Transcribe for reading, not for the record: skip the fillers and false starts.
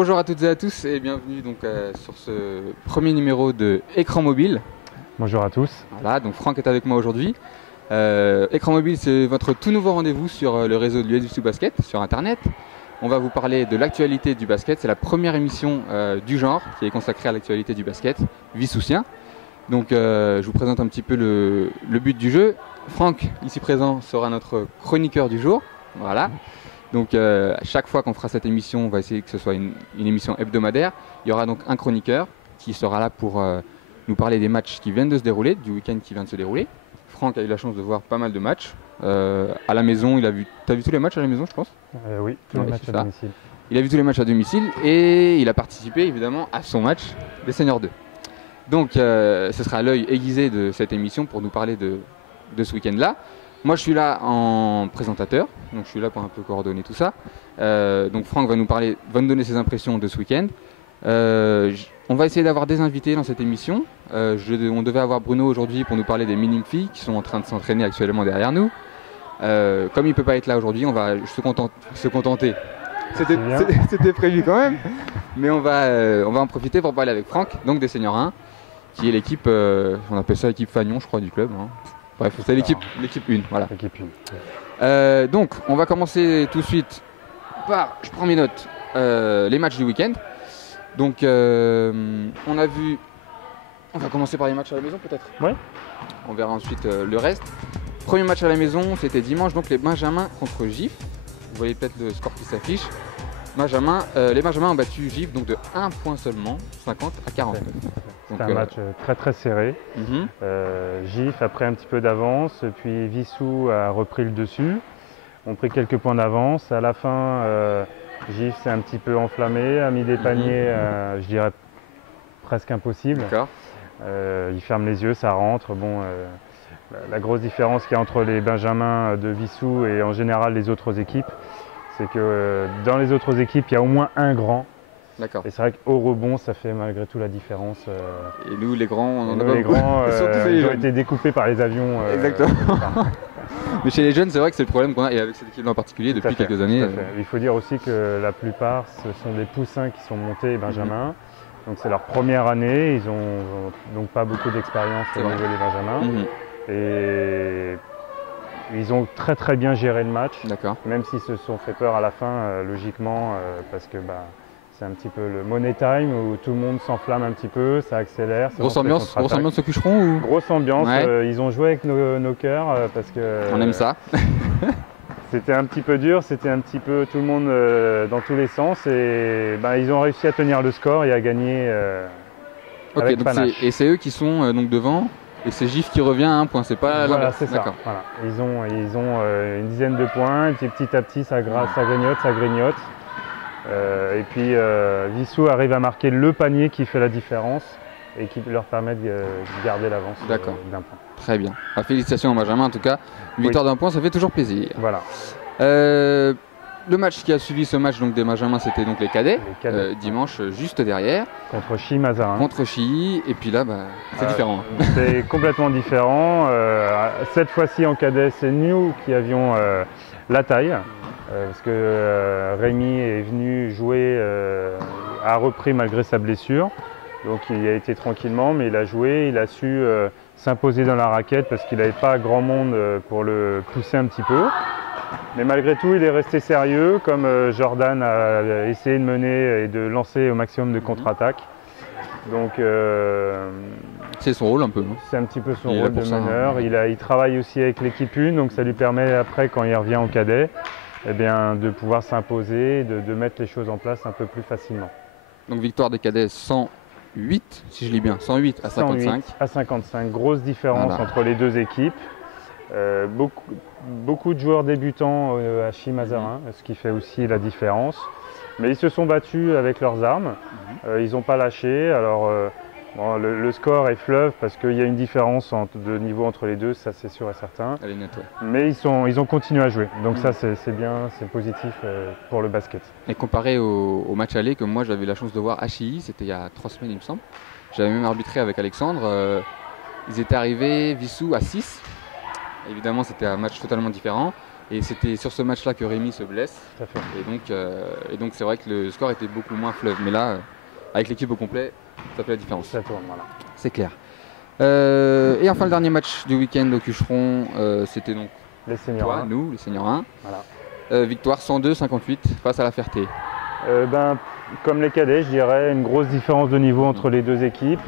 Bonjour à toutes et à tous et bienvenue donc sur ce premier numéro de Écran Mobile. Bonjour à tous. Voilà, donc Franck est avec moi aujourd'hui. Écran Mobile, c'est votre tout nouveau rendez-vous sur le réseau de l'US Vissou Basket, sur Internet. On va vous parler de l'actualité du basket. C'est la première émission du genre qui est consacrée à l'actualité du basket vissousien. Donc je vous présente un petit peu le but du jeu. Franck, ici présent, sera notre chroniqueur du jour. Voilà. Donc à chaque fois qu'on fera cette émission, on va essayer que ce soit une émission hebdomadaire. Il y aura donc un chroniqueur qui sera là pour nous parler des matchs qui viennent de se dérouler, du week-end qui vient de se dérouler. Franck a eu la chance de voir pas mal de matchs. À la maison, t'as vu tous les matchs à la maison, je pense? Oui, tous les matchs à domicile. Il a vu tous les matchs à domicile et il a participé évidemment à son match des Seniors 2. Donc ce sera l'œil aiguisé de cette émission pour nous parler de ce week-end-là. Moi je suis là en présentateur, donc je suis là pour un peu coordonner tout ça. Donc Franck va nous donner ses impressions de ce week-end. On va essayer d'avoir des invités dans cette émission. On devait avoir Bruno aujourd'hui pour nous parler des minimes filles qui sont en train de s'entraîner actuellement derrière nous. Comme il ne peut pas être là aujourd'hui, on va se contenter. C'était prévu quand même, mais on va en profiter pour parler avec Franck, donc des Seniors 1, qui est l'équipe, on appelle ça l'équipe Fagnon, je crois, du club. Hein. Bref, c'est l'équipe 1, voilà. L'équipe 1. Donc, on va commencer tout de suite par, je prends mes notes, les matchs du week-end. Donc, on va commencer par les matchs à la maison peut-être. Oui. On verra ensuite le reste. Premier match à la maison, c'était dimanche, donc les Benjamins contre GIF. Vous voyez peut-être le score qui s'affiche. Les Benjamins ont battu GIF donc de 1 point seulement, 50 à 49. C'était un match très très serré. GIF a pris un petit peu d'avance, puis Vissou a repris le dessus. On a pris quelques points d'avance. À la fin, GIF s'est un petit peu enflammé, a mis des paniers, je dirais, presque impossibles. Il ferme les yeux, ça rentre. Bon, la grosse différence qu'il y a entre les Benjamins de Vissou et en général les autres équipes, c'est que dans les autres équipes, il y a au moins un grand. D'accord. Et c'est vrai qu'au rebond, ça fait malgré tout la différence. Et nous, les grands, on en a pas les grands, ils ont été découpés par les avions. Exactement. Mais chez les jeunes, c'est vrai que c'est le problème qu'on a, et avec cette équipe en particulier depuis quelques années. Il faut dire aussi que la plupart, ce sont des poussins qui sont montés Benjamins. Donc c'est leur première année, ils n'ont donc pas beaucoup d'expérience au niveau des Benjamins. Et ils ont très très bien géré le match, même s'ils se sont fait peur à la fin, logiquement, parce que c'est un petit peu le money time où tout le monde s'enflamme un petit peu, ça accélère. Grosse ambiance au Cucheron ou... Grosse ambiance, ils ont joué avec nos cœurs parce que... On aime ça. C'était un petit peu dur, c'était un petit peu tout le monde dans tous les sens et ils ont réussi à tenir le score et à gagner avec panache. Et c'est eux qui sont donc devant et c'est GIF qui revient à un point, c'est pas... Voilà, c'est ça. Voilà. Ils ont une dizaine de points et puis petit à petit ça grignote. Et puis Vissou arrive à marquer le panier qui fait la différence et qui leur permet de garder l'avance d'un point. Très bien. Félicitations aux Benjamins en tout cas. Une victoire d'un point, ça fait toujours plaisir. Voilà. Le match qui a suivi ce match donc, des Benjamins, c'était donc les cadets. Dimanche, juste derrière. Contre Chilly-Mazarin. Contre Chilly. Et puis là, c'est différent. C'est complètement différent. Cette fois-ci en cadet, c'est nous qui avions la taille. Parce que Rémi est venu jouer, a repris malgré sa blessure. Donc il a été tranquillement, mais il a joué, il a su s'imposer dans la raquette parce qu'il n'avait pas grand monde pour le pousser un petit peu. Mais malgré tout, il est resté sérieux, comme Jordan a essayé de mener et de lancer au maximum de contre-attaques. Donc c'est son rôle un peu. C'est un petit peu son rôle de meneur. Il travaille aussi avec l'équipe 1, donc ça lui permet après, quand il revient en cadet, de pouvoir s'imposer, de mettre les choses en place un peu plus facilement. Donc victoire des cadets 108, si je lis bien, 108 à 55. 108 à 55, grosse différence entre les deux équipes. Beaucoup de joueurs débutants à Chilly-Mazarin, ce qui fait aussi la différence. Mais ils se sont battus avec leurs armes, ils n'ont pas lâché. Alors, le score est fleuve parce qu'il y a une différence de niveau entre les deux, ça c'est sûr et certain. Elle est nette, Mais ils ont continué à jouer, donc ça c'est bien, c'est positif pour le basket. Et comparé au match aller que moi j'avais la chance de voir à Chilly, c'était il y a 3 semaines il me semble. J'avais même arbitré avec Alexandre, ils étaient arrivés Vissou à 6. Évidemment c'était un match totalement différent. Et c'était sur ce match-là que Rémi se blesse. Tout à fait. Et donc c'est vrai que le score était beaucoup moins fleuve. Mais là, avec l'équipe au complet, ça fait la différence. Ça tourne, voilà. C'est clair. Et enfin, le dernier match du week-end au Cucheron, c'était donc Les seniors 1. nous, les seniors 1. Voilà. Victoire 102-58 face à la Ferté. Comme les cadets, je dirais, une grosse différence de niveau entre les deux équipes.